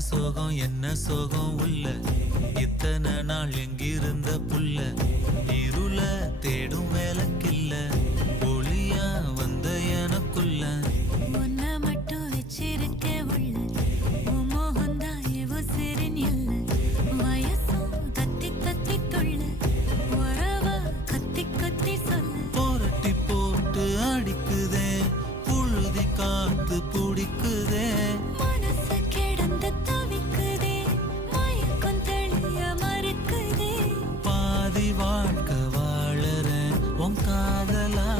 சோகம் என்ன சோகம் உள்ள? இத்தனை நாள் எங்கிருந்த புள்ள? இருள தேடும் வேலைக்கில்ல ஒளியா வந்த எனக்குள்ள. ஒன்ன மட்டும் வச்சிருக்க உள்ள. போட்டு அடிக்குதே. புழுதி காத்து பாதை வாழ்க்க வாழற உன் காதலா